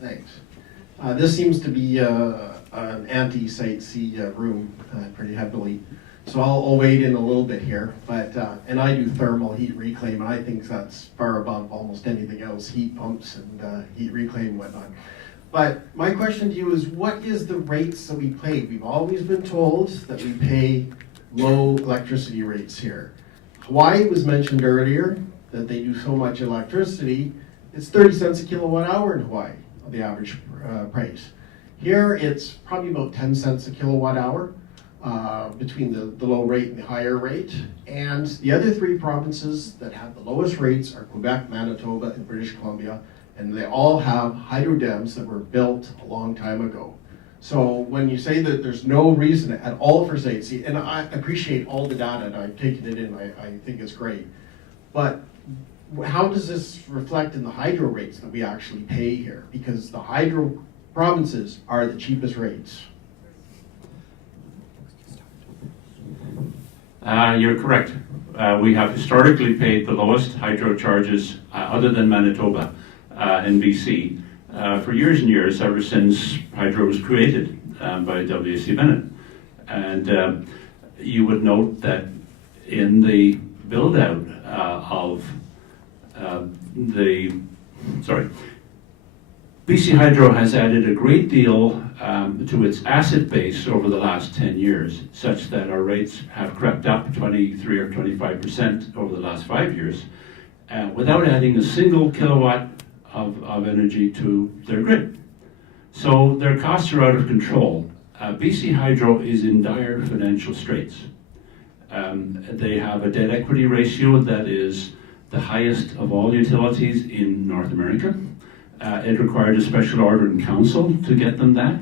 Thanks. This seems to be an anti-Site C room pretty heavily. So I'll wade in a little bit here, but and I do thermal heat reclaim, and I think that's far above almost anything else, heat pumps and heat reclaim and whatnot. But my question to you is, what is the rates that we pay? We've always been told that we pay low electricity rates here. Hawaii was mentioned earlier, that they do so much electricity. It's 30 cents a kilowatt hour in Hawaii, the average price. Here it's probably about 10 cents a kilowatt hour between the low rate and the higher rate. And the other three provinces that have the lowest rates are Quebec, Manitoba, and British Columbia. And they all have hydro dams that were built a long time ago. So when you say that there's no reason at all for Site C, and I appreciate all the data and I've taken it in, I think it's great. But how does this reflect in the hydro rates that we actually pay here? Because the hydro provinces are the cheapest rates. You're correct. We have historically paid the lowest hydro charges other than Manitoba in BC for years and years, ever since hydro was created by W.C. Bennett. And you would note that in the build-out of BC Hydro has added a great deal to its asset base over the last 10 years, such that our rates have crept up 23 or 25% over the last 5 years, without adding a single kilowatt of energy to their grid. So their costs are out of control. BC Hydro is in dire financial straits. They have a debt equity ratio that is the highest of all utilities in North America. It required a special order in council to get them that.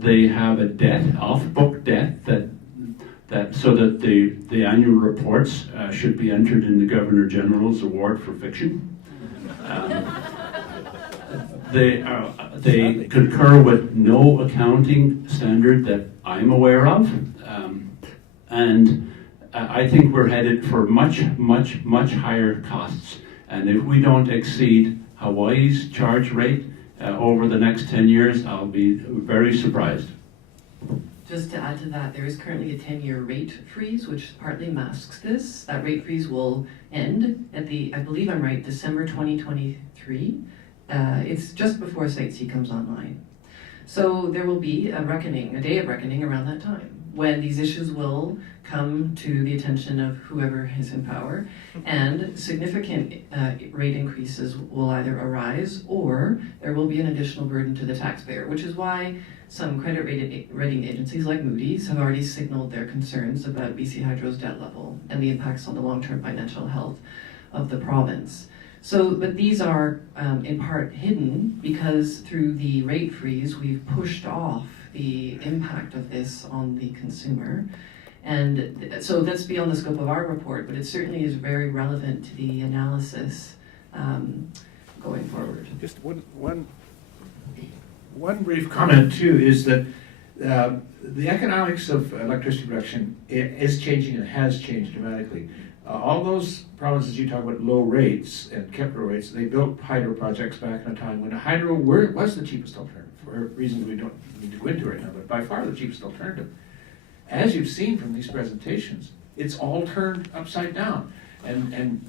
They have a debt, off-book debt, so that the annual reports should be entered in the Governor General's Award for Fiction. They concur with no accounting standard that I'm aware of, and I think we're headed for much, much, much higher costs. And if we don't exceed Hawaii's charge rate over the next 10 years, I'll be very surprised. Just to add to that, there is currently a 10-year rate freeze, which partly masks this. That rate freeze will end at I believe I'm right, December 2023. It's just before Site C comes online. So there will be a reckoning, a day of reckoning around that time, when these issues will come to the attention of whoever is in power, and significant rate increases will either arise, or there will be an additional burden to the taxpayer, which is why some credit rating agencies like Moody's have already signaled their concerns about BC Hydro's debt level and the impacts on the long-term financial health of the province. So, but these are in part hidden because through the rate freeze, we've pushed off the impact of this on the consumer. And so that's beyond the scope of our report, but it certainly is very relevant to the analysis going forward. Just one brief comment too is that the economics of electricity production is changing and has changed dramatically. All those provinces you talk about low rates and kept low rates, they built hydro projects back in a time when hydro was the cheapest alternative, for reasons we don't need to go into right now, but by far the cheapest alternative. As you've seen from these presentations, it's all turned upside down. And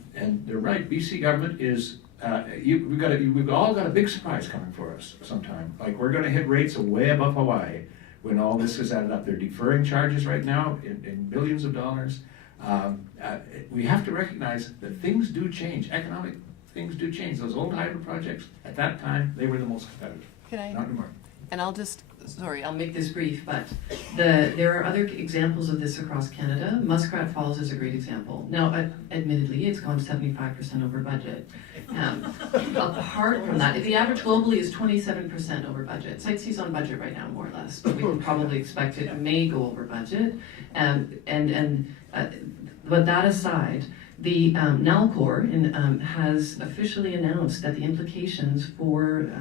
they're right, BC government is, we've all got a big surprise coming for us sometime. Like, we're gonna hit rates way above Hawaii when all this is added up. They're deferring charges right now in billions of dollars. We have to recognize that things do change, economic things do change. Those old hydro projects, at that time, they were the most competitive. Not anymore. And I'll make this brief, but there are other examples of this across Canada. Muskrat Falls is a great example. Now, admittedly, it's gone 75% over budget. Apart from that, the average globally is 27% over budget. Site C's on budget right now, more or less, but we can probably expect it may go over budget. But that aside, the NALCOR has officially announced that the implications for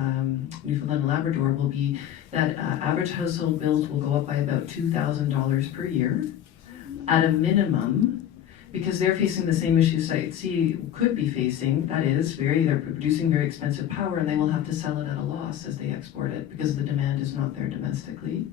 Newfoundland and Labrador will be that average household bills will go up by about $2,000 per year. At a minimum, because they're facing the same issues Site C could be facing. That is, they're producing very expensive power, and they will have to sell it at a loss as they export it because the demand is not there domestically.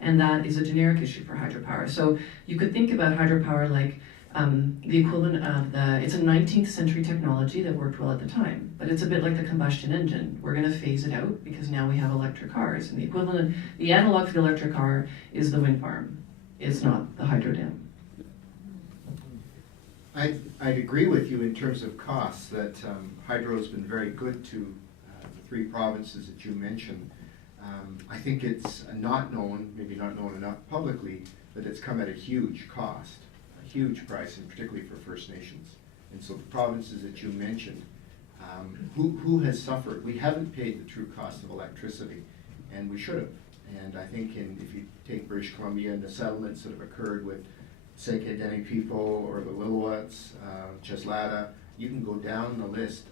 And that is a generic issue for hydropower. So you could think about hydropower like the equivalent of it's a 19th century technology that worked well at the time, but it's a bit like the combustion engine. We're going to phase it out because now we have electric cars, and the analog for the electric car is the wind farm. It's not the hydro dam. I'd agree with you in terms of costs, that hydro has been very good to the three provinces that you mentioned. I think it's not known, maybe not known enough publicly, that it's come at a huge cost, a huge price, and particularly for First Nations. And so the provinces that you mentioned, who has suffered? We haven't paid the true cost of electricity, and we should have. And I think if you take British Columbia and the settlements that have occurred with Sequedeni people or the Lillooets, Cheslada, you can go down the list.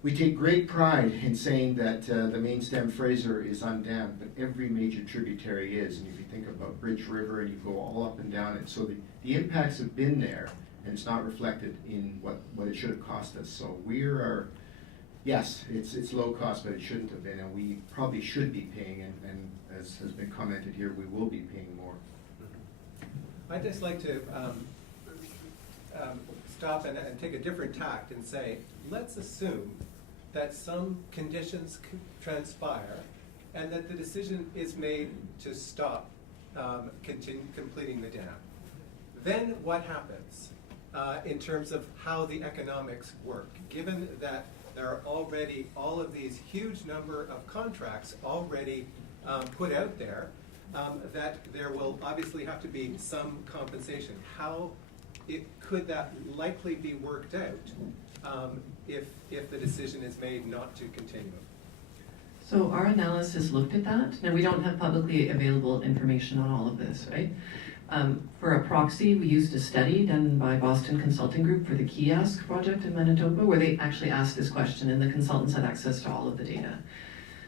We take great pride in saying that the main stem Fraser is undammed, but every major tributary is. And if you think about Bridge River and you go all up and down it, so the impacts have been there, and it's not reflected in what it should have cost us. So yes, it's low cost, but it shouldn't have been, and we probably should be paying, and as has been commented here, we will be paying more. I'd just like to stop and take a different tact and say, let's assume that some conditions transpire and that the decision is made to stop completing the dam. Then what happens in terms of how the economics work, given that there are already all of these huge number of contracts already put out there, that there will obviously have to be some compensation. How could that likely be worked out if the decision is made not to continue? So our analysis looked at that. Now, we don't have publicly available information on all of this, right? For a proxy, we used a study done by Boston Consulting Group for the Kiosk project in Manitoba, where they actually asked this question, and the consultants had access to all of the data.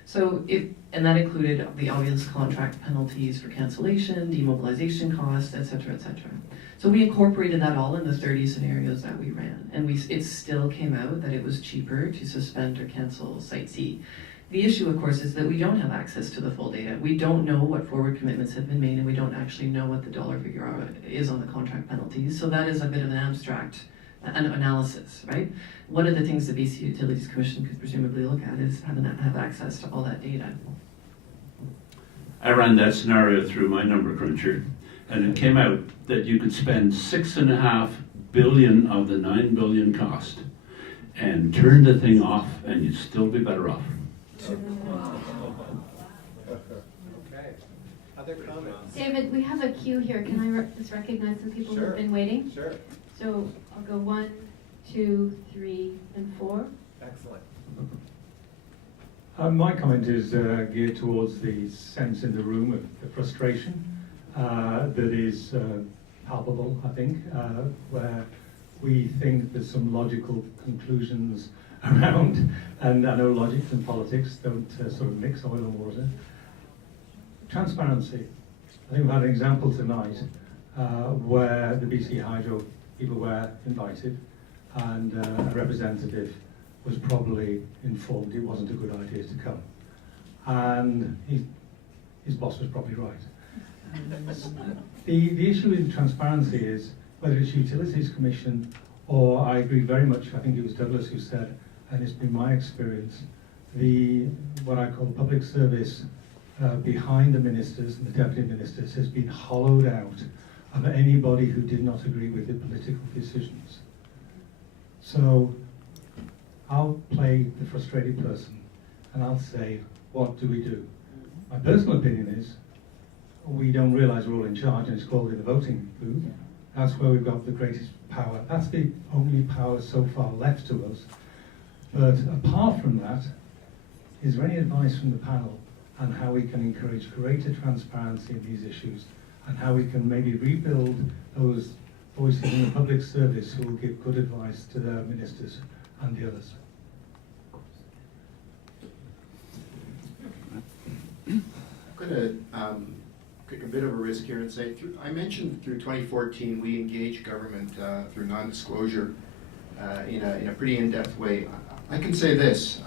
So and that included the obvious contract penalties for cancellation, demobilization costs, et cetera, et cetera. So we incorporated that all in the 30 scenarios that we ran, and it still came out that it was cheaper to suspend or cancel Site C. The issue, of course, is that we don't have access to the full data. We don't know what forward commitments have been made, and we don't actually know what the dollar figure is on the contract penalties. So that is a bit of an abstract analysis, right? One of the things the BC Utilities Commission could presumably look at is have access to all that data. I ran that scenario through my number cruncher, and it came out that you could spend $6.5 billion of the $9 billion cost and turn the thing off, and you'd still be better off. Okay. Other comments? David, we have a queue here. Can I just recognize some people Sure. who've been waiting? Sure. So I'll go 1, 2, 3, and 4. Excellent. My comment is geared towards the sense in the room of the frustration that is palpable, I think, where we think there's some logical conclusions around, and I know logic and politics don't sort of mix oil and water. Transparency. I think we've had an example tonight where the BC Hydro people were invited, and a representative was probably informed it wasn't a good idea to come. And his boss was probably right. The issue in transparency is whether it's Utilities Commission or, I agree very much, I think it was Douglas who said, and it's been my experience, what I call public service behind the ministers and the deputy ministers has been hollowed out of anybody who did not agree with the political decisions. So I'll play the frustrated person and I'll say, what do we do? My personal opinion is we don't realise we're all in charge, and it's called in the voting booth. That's where we've got the greatest power. That's the only power so far left to us. But apart from that, is there any advice from the panel on how we can encourage greater transparency in these issues, and how we can maybe rebuild those voices in the public service who will give good advice to their ministers and the others? take a bit of a risk here and say, I mentioned through 2014, we engaged government through non-disclosure in a pretty in-depth way. I can say this,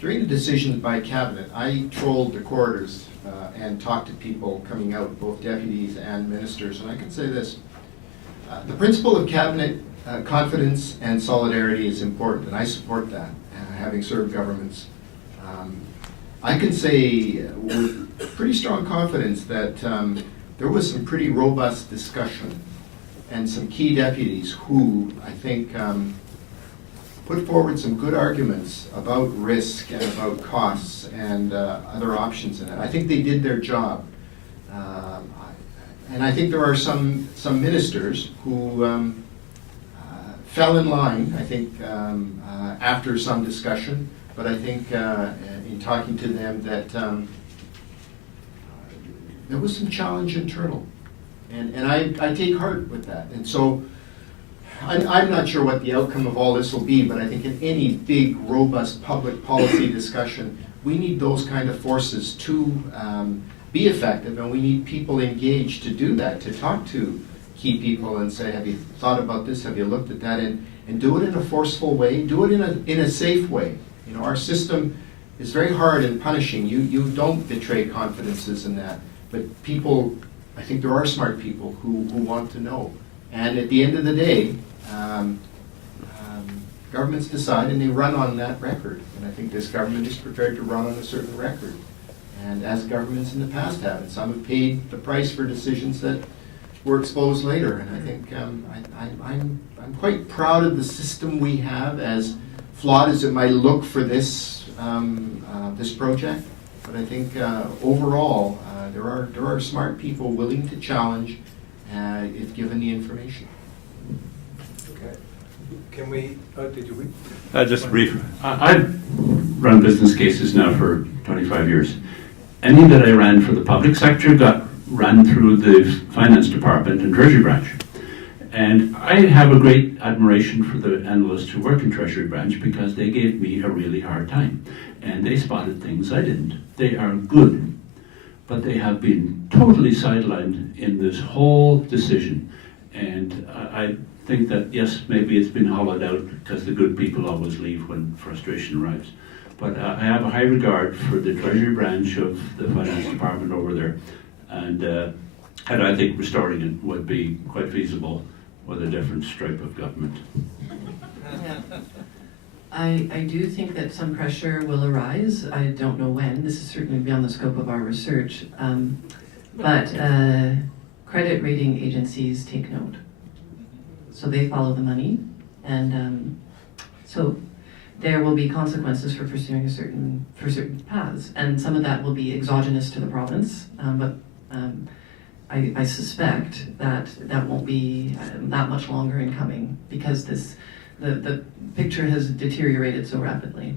during the decisions by cabinet, I trolled the corridors and talked to people coming out, both deputies and ministers, and I can say this, the principle of cabinet confidence and solidarity is important, and I support that, having served governments. I can say with pretty strong confidence that there was some pretty robust discussion and some key deputies who, I think, put forward some good arguments about risk and about costs and other options in it. I think they did their job. And I think there are some ministers who fell in line, I think, after some discussion, but I think in talking to them that there was some challenge internal. And I take heart with that. And so I'm not sure what the outcome of all this will be, but I think in any big, robust public policy discussion, we need those kind of forces to be effective, and we need people engaged to do that, to talk to key people and say, have you thought about this, have you looked at that, and do it in a forceful way, do it in a safe way. You know, our system is very hard in punishing. You don't betray confidences in that, but people, I think there are smart people who want to know. And at the end of the day, governments decide and they run on that record. And I think this government is prepared to run on a certain record. And as governments in the past have, and some have paid the price for decisions that were exposed later. And I think I'm quite proud of the system we have, as flawed as it might look for this this project. But I think overall, there are smart people willing to challenge if given the information. Okay. Can we, did you? Just brief. I've run business cases now for 25 years. Any that I ran for the public sector got run through the finance department and treasury branch. And I have a great admiration for the analysts who work in treasury branch because they gave me a really hard time. And they spotted things I didn't. They are good, but they have been totally sidelined in this whole decision. And I think that, yes, maybe it's been hollowed out because the good people always leave when frustration arrives. But I have a high regard for the treasury branch of the finance department over there. And I think restoring it would be quite feasible with a different stripe of government. Yeah. I do think that some pressure will arise. I don't know when. This is certainly beyond the scope of our research. But credit rating agencies take note. So they follow the money. And so there will be consequences for pursuing certain paths. And some of that will be exogenous to the province. But I suspect that won't be that much longer in coming because the picture has deteriorated so rapidly.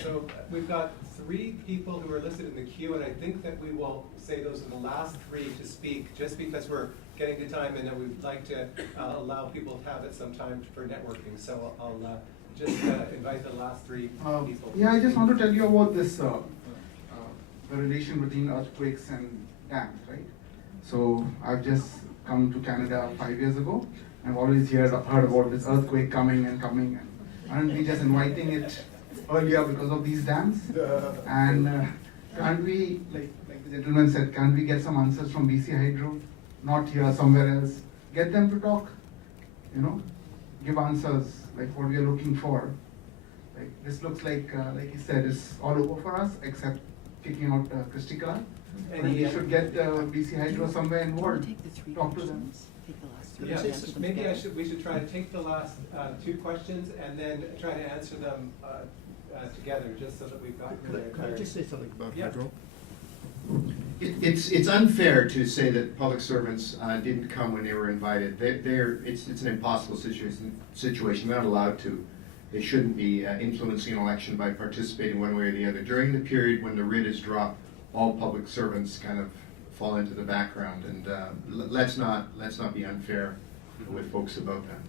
So we've got 3 people who are listed in the queue, and I think that we will say those are the last 3 to speak, just because we're getting to time and that we'd like to allow people to have it some time for networking. So I'll just invite the last 3 people. Yeah, I just want to tell you about this, the relation between earthquakes and dams, right? So I've just come to Canada 5 years ago. I've always heard about this earthquake coming, and aren't we just inviting it earlier because of these dams? And can't we, like the gentleman said, can't we get some answers from BC Hydro? Not here, somewhere else. Get them to talk, you know, give answers like what we are looking for. Like this looks like he said, it's all over for us except kicking out Christy Clark. And we should get BC Hydro somewhere involved. Talk to them. Yeah, maybe we should try to take the last 2 questions and then try to answer them together, just so that we've got. Could I just say something about hydro? It's unfair to say that public servants didn't come when they were invited. It's an impossible situation. They're not allowed to. They shouldn't be influencing an election by participating one way or the other. During the period when the writ is dropped, all public servants kind of fall into the background, and let's not be unfair with folks about that.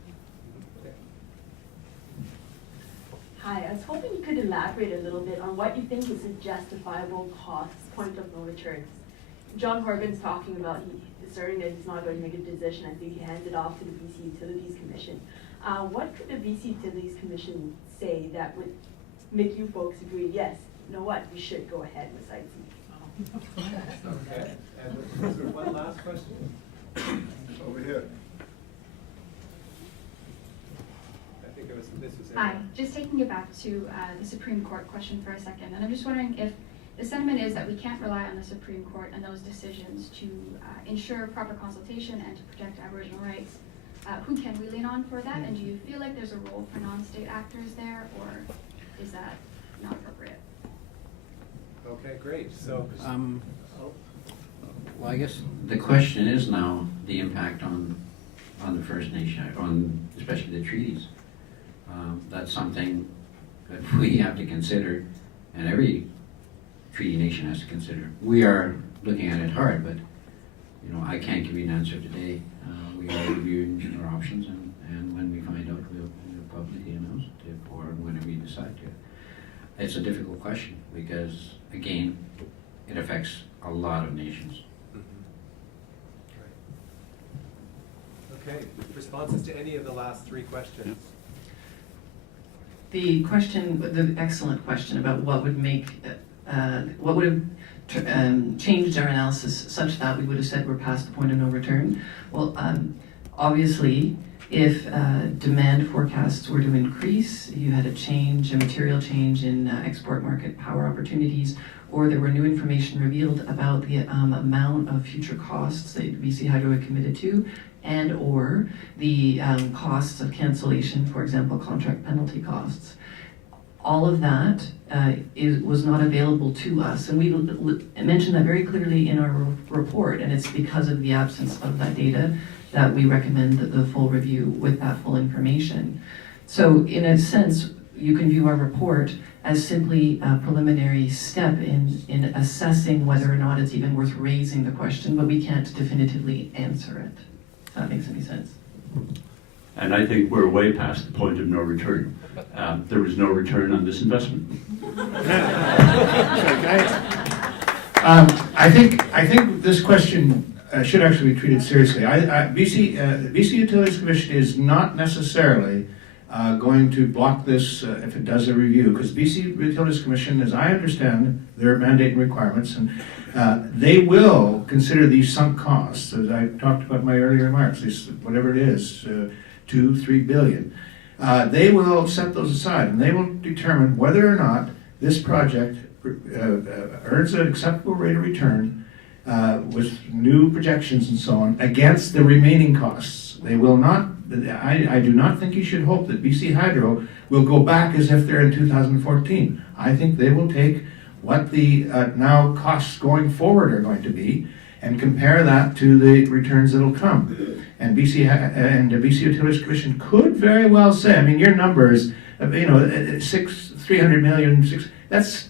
Hi, I was hoping you could elaborate a little bit on what you think is a justifiable cost, point of no return. John Horgan's talking about asserting that he's not going to make a decision. I think he hands it off to the BC Utilities Commission. What could the BC Utilities Commission say that would make you folks agree, yes, you know what, we should go ahead with Site C? Okay, and was there one last question? Over here. I think this was. Hi, just taking it back to the Supreme Court question for a second, and I'm just wondering if the sentiment is that we can't rely on the Supreme Court and those decisions to ensure proper consultation and to protect Aboriginal rights. Who can we lean on for that, and do you feel like there's a role for non-state actors there, or is that not appropriate? Okay, great. So, Well, I guess the question is now the impact on the First Nation, on especially the treaties. That's something that we have to consider, and every treaty nation has to consider. We are looking at it hard, but I can't give you an answer today. We are reviewing our options, and when we find out, we'll publicly announce it, or whenever we decide to. It's a difficult question because, again, it affects a lot of nations. okay, responses to any of the last three questions? The question, the excellent question about what would make, what would have changed our analysis such that we would have said we're past the point of no return. Well, obviously, if demand forecasts were to increase, you had a material change in export market power opportunities, or there were new information revealed about the amount of future costs that BC Hydro had committed to, and or the costs of cancellation, for example, contract penalty costs. All of that was not available to us, and we mentioned that very clearly in our report, and it's because of the absence of that data that we recommend the full review with that full information. So in a sense, you can view our report as simply a preliminary step in assessing whether or not it's even worth raising the question, but we can't definitively answer it. If that makes any sense. And I think we're way past the point of no return. There was no return on this investment. I think this question should actually be treated seriously. The BC Utilities Commission is not necessarily going to block this if it does a review, because BC Utilities Commission, as I understand their mandate and requirements, and they will consider these sunk costs, as I talked about in my earlier remarks, whatever it is, 2-3 billion. They will set those aside, and they will determine whether or not this project earns an acceptable rate of return with new projections and so on against the remaining costs. They will not. I do not think you should hope that BC Hydro will go back as if they're in 2014. I think they will take what the now costs going forward are going to be and compare that to the returns that'll come. And the BC Utilities Commission could very well say, I mean, your numbers, 300 million, that's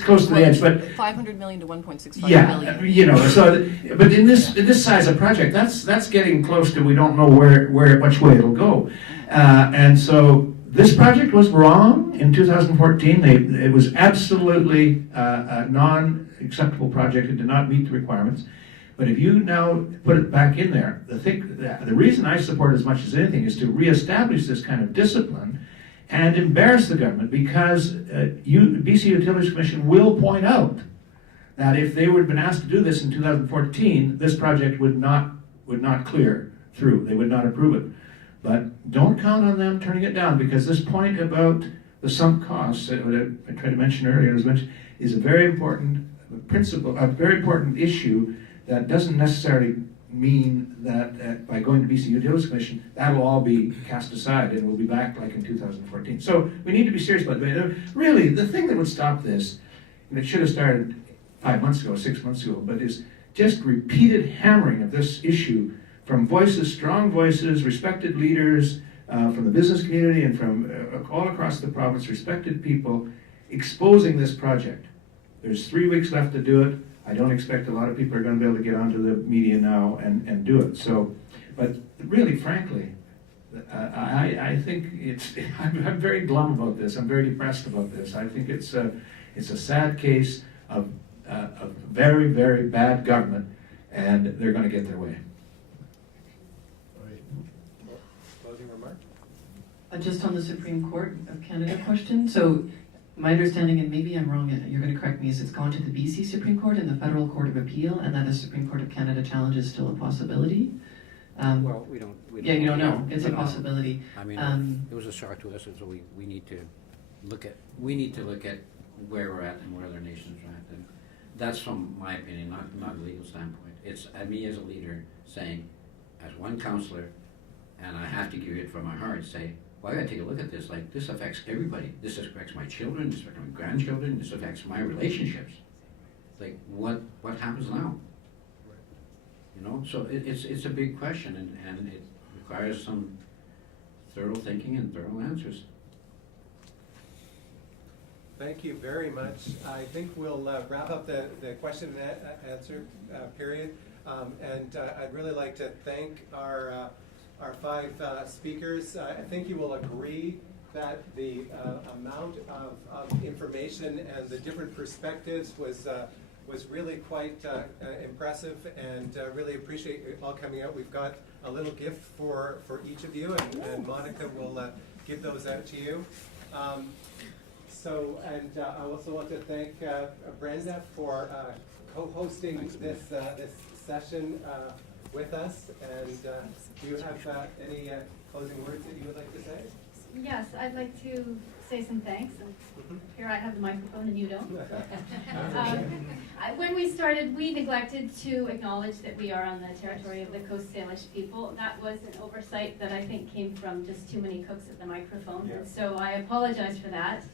close to the edge, but 500 million to 1.65 billion. But in this size of project, that's getting close to we don't know which way it'll go, and so this project was wrong in 2014. It was absolutely a non-acceptable project. It did not meet the requirements. But if you now put it back in there, the reason I support it as much as anything is to reestablish this kind of discipline and embarrass the government, because BC Utilities Commission will point out that if they would have been asked to do this in 2014, this project would not clear through. They would not approve it. But don't count on them turning it down, because this point about the sunk costs that I tried to mention earlier is a very important principle, a very important issue that doesn't necessarily mean that by going to BC Utilities Commission, that'll all be cast aside and we'll be back like in 2014. So we need to be serious about it. Really, the thing that would stop this, and it should have started 5 months ago, 6 months ago, but is just repeated hammering of this issue from strong voices, respected leaders from the business community and from all across the province, respected people, exposing this project. There's 3 weeks left to do it. I don't expect a lot of people are going to be able to get onto the media now and do it. So, but really, frankly, I think it's, I'm very glum about this, I'm very depressed about this. I think it's a sad case of very, very bad government, and they're gonna get their way. Closing remark? Just on the Supreme Court of Canada question, so my understanding, and maybe I'm wrong, and you're going to correct me, is it's gone to the BC Supreme Court and the Federal Court of Appeal, and that the Supreme Court of Canada challenge is still a possibility? Well, we don't. Yeah, you don't know. It's We a don't know. possibility. I mean, it was a shock to us, and so we need to look at where we're at and where other nations are at. And that's from my opinion, not a legal standpoint. It's me as a leader saying, as one counselor, and I have to give it from my heart, say, well, I gotta take a look at this. Like, this affects everybody. This affects my children, this affects my grandchildren, this affects my relationships. Like, what happens now? You know, so it's a big question, and it requires some thorough thinking and thorough answers. Thank you very much. I think we'll wrap up the question and answer period. And I'd really like to thank our 5 speakers. I think you will agree that the amount of information and the different perspectives was really quite impressive, and really appreciate you all coming out. We've got a little gift for each of you, and Monica will give those out to you. I also want to thank Brenda for co-hosting this session with us. And do you have any closing words that you would like to say? Yes, I'd like to say some thanks. Here I have the microphone and you don't. When we started, we neglected to acknowledge that we are on the territory of the Coast Salish people. That was an oversight that I think came from just too many cooks at the microphone. Yeah. And so I apologize for that.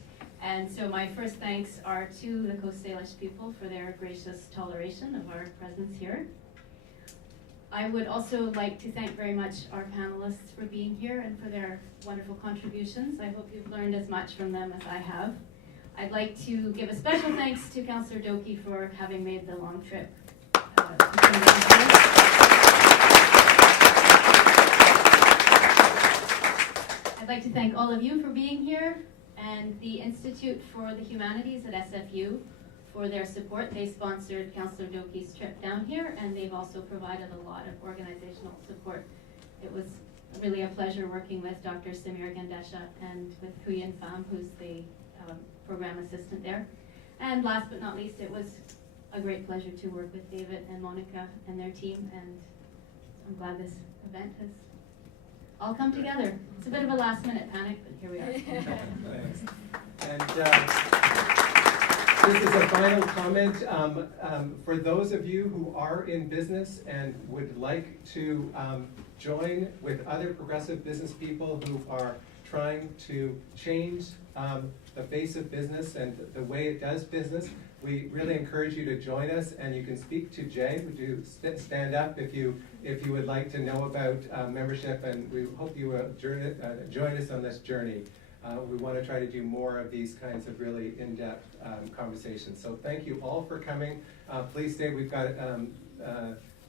And so my first thanks are to the Coast Salish people for their gracious toleration of our presence here. I would also like to thank very much our panelists for being here and for their wonderful contributions. I hope you've learned as much from them as I have. I'd like to give a special thanks to Councillor Doki for having made the long trip. I'd like to thank all of you for being here, and the Institute for the Humanities at SFU for their support. They sponsored Councillor Doki's trip down here, and they've also provided a lot of organizational support. It was really a pleasure working with Dr. Samir Gandesha and with Huyen Pham, who's the program assistant there. And last but not least, it was a great pleasure to work with David and Monica and their team, and I'm glad this event has all come together. It's a bit of a last minute panic, but here we are. Thanks. And this is a final comment. For those of you who are in business and would like to join with other progressive business people who are trying to change the face of business and the way it does business, we really encourage you to join us, and you can speak to Jay. Would you stand up if you would like to know about membership, and we hope you will join us on this journey. We want to try to do more of these kinds of really in-depth conversations. So thank you all for coming. Please stay. We've got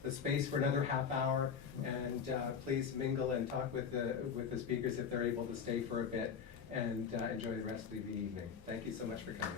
the space for another half hour, and please mingle and talk with the speakers if they're able to stay for a bit, and enjoy the rest of the evening. Thank you so much for coming.